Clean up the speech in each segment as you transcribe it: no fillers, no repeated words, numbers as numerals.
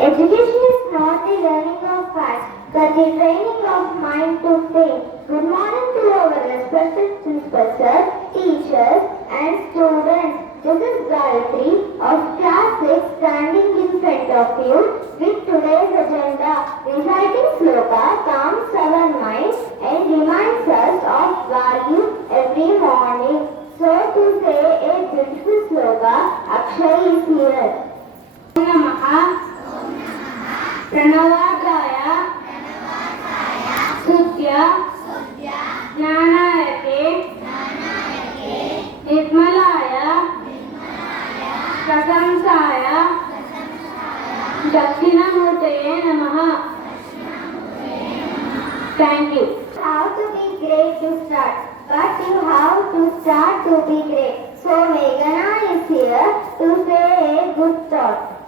Education is not the learning of facts, but the training of mind to think. Good morning to our respected principal sir, teachers and students. This is Gayatri of class 6 standing in front of you with today's agenda. Reciting sloka calms our mind and reminds us of value every morning. So to say a beautiful sloka, Akshay is here. Namaha प्रणवाय शुद्ध्य ज्ञानाय निर्मलाय प्रशंसाय दक्षिणामूर्तये नमः. Thank you. How to be great to start, but you have to start to be great. So Meghana is here to say a good thought.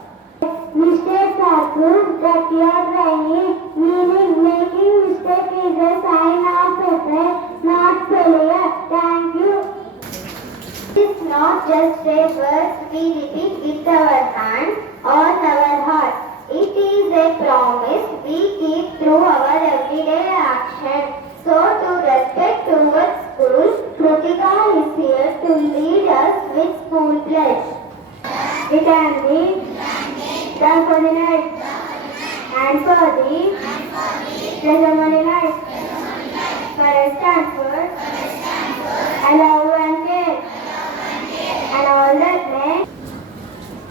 Mistakes are proof that you are trying, meaning making mistake is a sign of effort, not failure. Thank you. It's not just a word we repeat with our hands or our heart. It is a promise we keep through our everyday action. So to respect towards school, Kritika is here to lead us with school pledge. It can be done for the night and for the ceremony night. For a Stanford, I love and care, and all that may.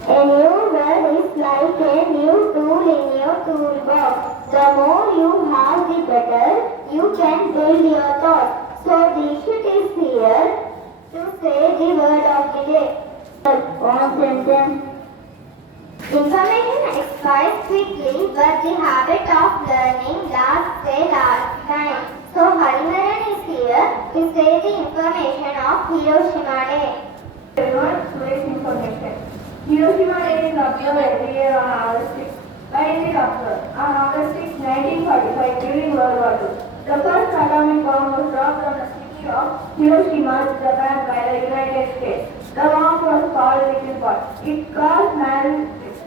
A new word is like a new tool in your toolbox. The more you have, the better you can build your thoughts. So Dikshit is here to say the word of the day. One sentence. Information expires quickly, but the habit of learning lasts a lifetime. So Hariharan is here to say the information of Hiroshima Day. Today's information. Hiroshima Day is observed every year on August 6. Why is it observed? On August 6, 1945, during World War II, the first atomic bomb was dropped on the city of Hiroshima, Japan by the United States. The bomb was called Little Pot. It caused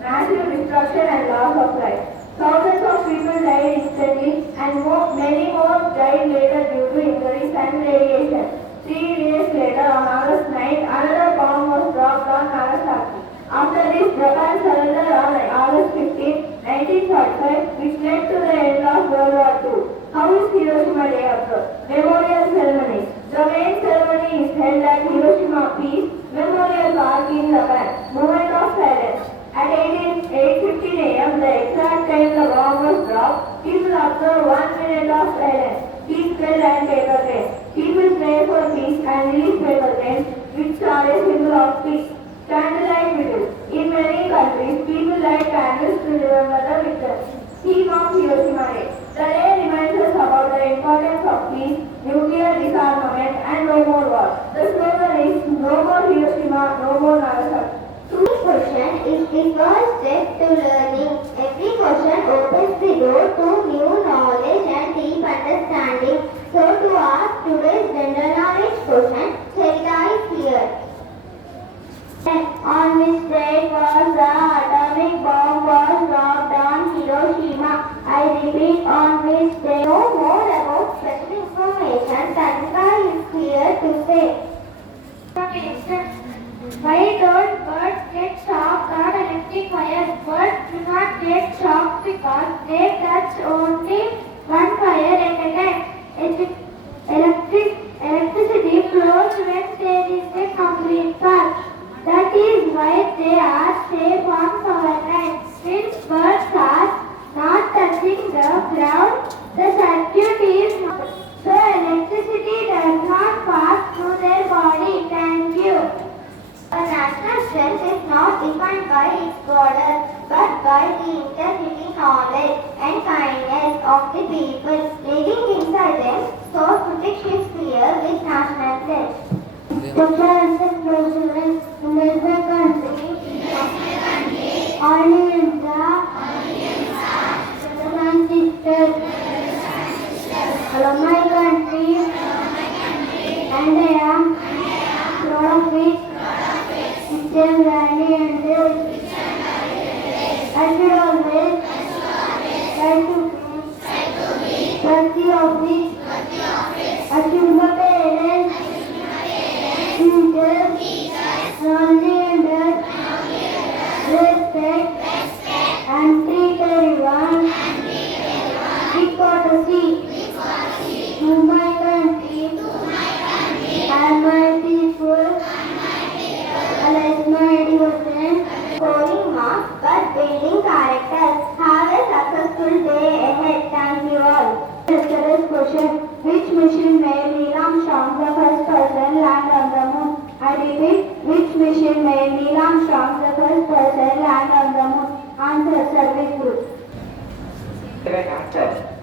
massive destruction and loss of life. Thousands of people died instantly and many more died later due to injuries and radiation. 3 days later, on August 9, another bomb was dropped on Nagasaki. After this, Japan surrendered on August 15, 1945, which led to the end of World War II. How is Hiroshima Day observed? Memorial ceremony. The main ceremony is held at Hiroshima Peace Memorial Park in Japan. Moment of silence. At 8:15 a.m., the exact time the bomb was dropped, people observe 1 minute of silence. Peace bell and paper train. People pray for peace and release paper trains, which are a symbol of peace. Candlelight vigil. In many countries, people light candles to remember the victors. Theme of Hiroshima Day. The day reminds us about the importance of peace, nuclear disarmament, and no more war. The slogan is no more Hiroshima, no more Nagasaki. Today's question is the first step to learning. Every question opens the door to new knowledge and deep understanding. So to ask today's general knowledge question, Charita is here. On which date was the atomic bomb was dropped on Hiroshima? I repeat, on which day? Know more about special information. Tanika is here to say. Why don't birds get shocked on electric wires? Birds do not get shocked because they touch only one wire at a time. Electricity flows when there is a complete path. That is why they are safe on power lines. Since birds are not touching the ground, the circuit is not. So electricity does not pass through their body. Thank you. A national strength is not defined by its borders, but by the integrity, knowledge, and kindness of the people living inside them. So Kritik is here with national pledge. The parents and children in the country, all in the brothers and sisters, hello my country, and I am proud of it. It's a valley and I should always always try to be worthy of which achieve the parents, teachers, only under respect and treat everyone with courtesy to my country and my people. Allies my devotion, scoring marks but building character. Have a successful day ahead. Thank you all. Yesterday's question: which mission made Neil Armstrong the first person land on the moon? I repeat, which mission made Neil Armstrong the first person land on the moon? Answer: service group. Correct answer.